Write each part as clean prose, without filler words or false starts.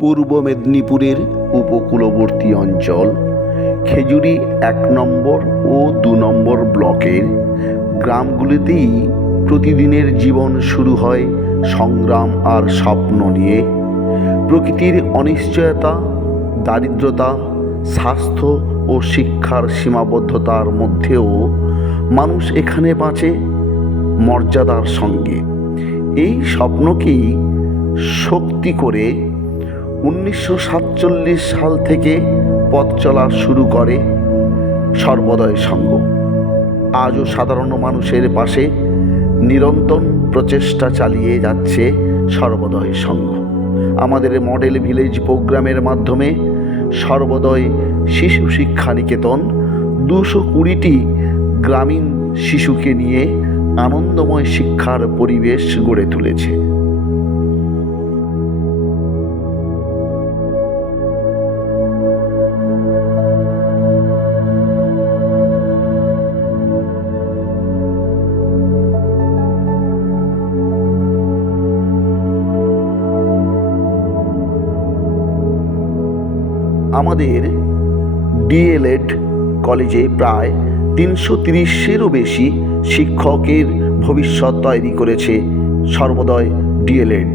পূর্ব মেদিনীপুরের উপকূলবর্তী অঞ্চল খেজুরি ১ নম্বর ও ২ নম্বর ব্লকের গ্রামগুলিতেই প্রতিদিনের জীবন শুরু হয় সংগ্রাম আর স্বপ্ন নিয়ে। প্রকৃতির অনিশ্চয়তা, দারিদ্রতা, স্বাস্থ্য ও শিক্ষার সীমাবদ্ধতার মধ্যেও মানুষ এখানে বাঁচে মর্যাদার সঙ্গে। এই স্বপ্নকেই শক্তি করে ১৯৪৭ সাল থেকে পথ চলা শুরু করে সর্বদয় সংঘ। আজও সাধারণ মানুষের পাশে নিরন্তর প্রচেষ্টা চালিয়ে যাচ্ছে সর্বদয় সংঘ। আমাদের মডেল ভিলেজ প্রোগ্রামের মাধ্যমে সর্বদয় শিশু শিক্ষা নিকেতন ২২০টি গ্রামীণ শিশুকে নিয়ে আনন্দময় শিক্ষার পরিবেশ গড়ে তুলেছে। আমাদের ডিএলএড কলেজে প্রায় ৩৩০-এরও বেশি শিক্ষকের ভবিষ্যৎ তৈরি করেছে সর্বদয় ডিএলএড।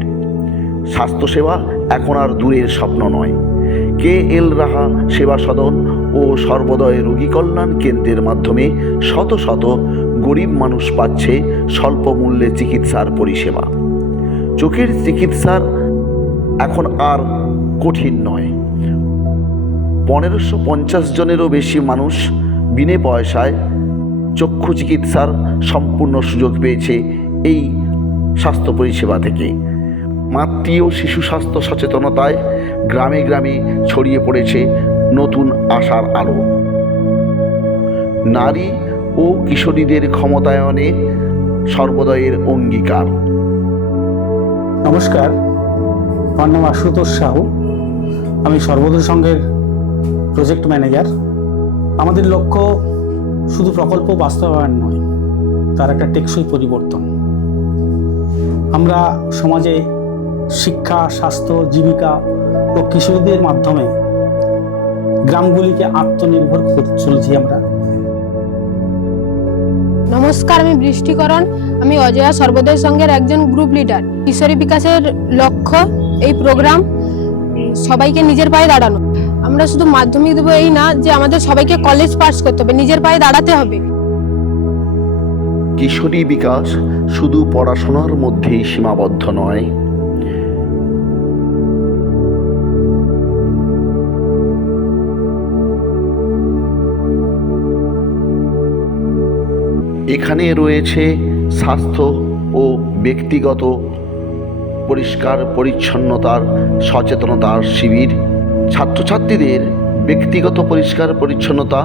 স্বাস্থ্যসেবা এখন আর দূরের স্বপ্ন নয়। KL রাহা সেবা সদন ও সর্বদয় রোগী কল্যাণ কেন্দ্রের মাধ্যমে শত শত গরিব মানুষ পাচ্ছে স্বল্প মূল্যে চিকিৎসার পরিষেবা। চোখের চিকিৎসার এখন আর কঠিন নয়। ১৫৫০ জনেরও বেশি মানুষ বিনে পয়সায় চক্ষু চিকিৎসার সম্পূর্ণ সুযোগ পেয়েছে এই স্বাস্থ্য পরিষেবা থেকে। মাতৃ ও শিশু স্বাস্থ্য সচেতনতায় গ্রামে গ্রামে ছড়িয়ে পড়েছে নতুন আশার আলো। নারী ও কিশোরীদের ক্ষমতায়নে সর্বদয়ের অঙ্গীকার। নমস্কার, আমার নাম আশুতোষ সাহু। আমি সর্বদয় সংঘের প্রজেক্ট ম্যানেজার। আমাদের লক্ষ্য শুধু প্রকল্প বাস্তবায়ন নয়, তার একটা টেকসই পরিবর্তন। আমরা সমাজে শিক্ষা, স্বাস্থ্য, জীবিকা ও কিশোরীদের মাধ্যমে গ্রামগুলিকে আত্মনির্ভর করতে চলেছি আমরা। নমস্কার, আমি বৃষ্টিকরণ। আমি অজয়া সর্বদয় সংঘের একজন গ্রুপ লিডার। কিশোরী বিকাশের লক্ষ্য এই প্রোগ্রাম সবাইকে নিজের পায়ে দাঁড়ানো। আমরা শুধু মাধ্যমিক দেবো এই না, যে আমাদের সবাইকে কলেজ পাস করতে হবে, নিজের পায়ে দাঁড়াতে হবে। কিশোরী বিকাশ শুধু পড়াশোনার মধ্যেই সীমাবদ্ধ নয়। এখানে রয়েছে স্বাস্থ্য ও ব্যক্তিগত পরিষ্কার পরিচ্ছন্নতার সচেতনতার শিবির। ছাত্রছাত্রীদের ব্যক্তিগত পরিষ্কার পরিচ্ছন্নতা,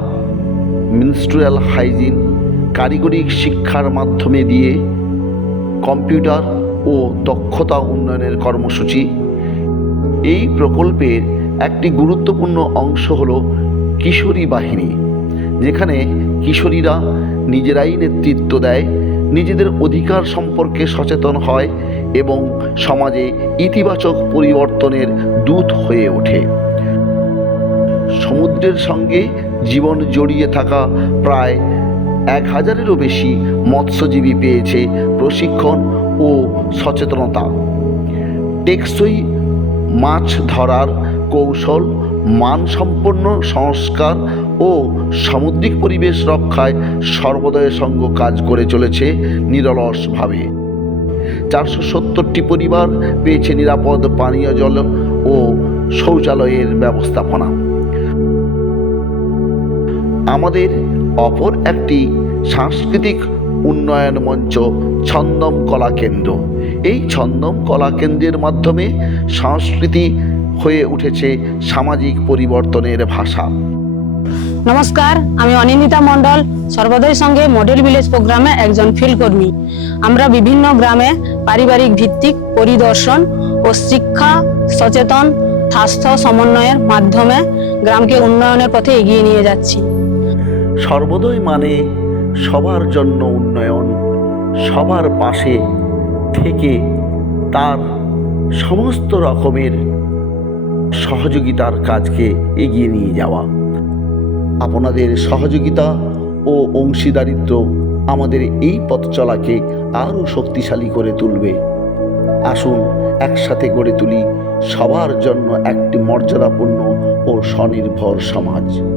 মিনস্ট্রুয়াল হাইজিন, কারিগরি শিক্ষার মাধ্যমে দিয়ে কম্পিউটার ও দক্ষতা উন্নয়নের কর্মসূচি। এই প্রকল্পের একটি গুরুত্বপূর্ণ অংশ হল কিশোরী বাহিনী, যেখানে কিশোরীরা নিজেরাই নেতৃত্ব দেয়, নিজেদের অধিকার সম্পর্কে সচেতন হয় এবং সমাজে ইতিবাচক পরিবর্তনের দূত হয়ে ওঠে। সমুদ্রের সঙ্গে জীবন জড়িয়ে থাকা প্রায় ১,০০০-এরও বেশি মৎস্যজীবী পেয়েছে প্রশিক্ষণ ও সচেতনতা। টেকসই মাছ ধরার কৌশল, মানসম্পন্ন সংস্কার ও সামুদ্রিক পরিবেশ রক্ষায় সর্বদয় সংঘ কাজ করে চলেছে নিরলসভাবে। ৪৭০টি পরিবার পেয়েছে নিরাপদ পানীয় জল ও শৌচালয়ের ব্যবস্থাপনা। আমাদের অপর একটি সাংস্কৃতিক উন্নয়ন মঞ্চ ছন্দম কলা কেন্দ্র। এই ছন্দম কলা কেন্দ্রের মাধ্যমে সংস্কৃতি হয়ে উঠেছে সামাজিক পরিবর্তনের ভাষা। নমস্কার, আমি অনিন্দিতা মণ্ডল, সর্বদয় সংঘে মডেল ভিলেজ প্রোগ্রামে একজন ফিল্ড কর্মী। আমরা বিভিন্ন গ্রামে পারিবারিক ভিত্তিক পরিদর্শন ও শিক্ষা, সচেতন, স্বাস্থ্য সমন্বয়ের মাধ্যমে গ্রামকে উন্নয়নের পথে এগিয়ে নিয়ে যাচ্ছি। সর্বদয় মানে সবার জন্য উন্নয়ন, সবার পাশে থেকে তার সমস্ত রকমের সহযোগিতার কাজকে এগিয়ে নিয়ে যাওয়া। আপনাদের সহযোগিতা ও অংশীদারিত্ব আমাদের এই পথ চলাকে আরও শক্তিশালী করে তুলবে। আসুন একসাথে গড়ে তুলি সবার জন্য একটি মর্যাদাপূর্ণ ও স্বনির্ভর সমাজ।